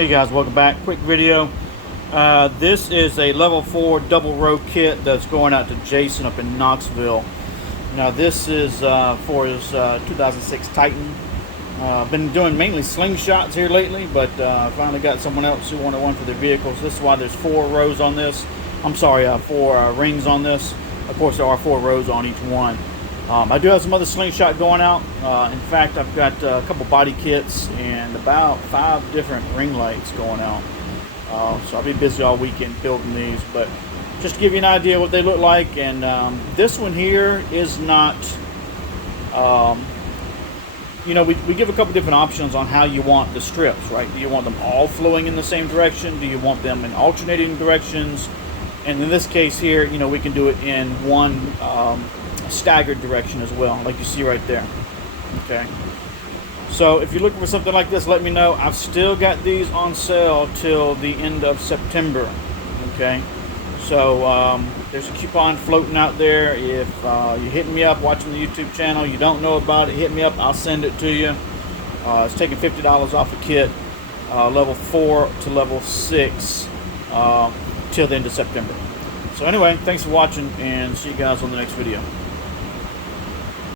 Hey guys, welcome back. Quick video. This is a level 4 double row kit that's going out to Jason up in Knoxville. Now this is for his 2006 Titan. Been doing mainly slingshots here lately, but finally got someone else who wanted one for their vehicles. This is why there's 4 rows on this. I'm sorry, 4 rings on this. Of course, there are 4 rows on each one. I do have some other slingshot going out. In fact, I've got a couple body kits and about 5 different ring lights going out. So I'll be busy all weekend building these, but just to give you an idea what they look like. And this one here is not, you know, we give a couple different options on how you want the strips, right? Do you want them all flowing in the same direction? Do you want them in alternating directions? And in this case here, you know, we can do it in one staggered direction as well, like you see right there. Okay, so if you're looking for something like this, let me know. I've still got these on sale till the end of September. Okay, so there's a coupon floating out there. If you're hitting me up watching the YouTube channel, you don't know about it, hit me up, I'll send it to you. It's taking $50 off a kit, level 4 to level 6 till the end of September. So anyway, thanks for watching, and see you guys on the next video.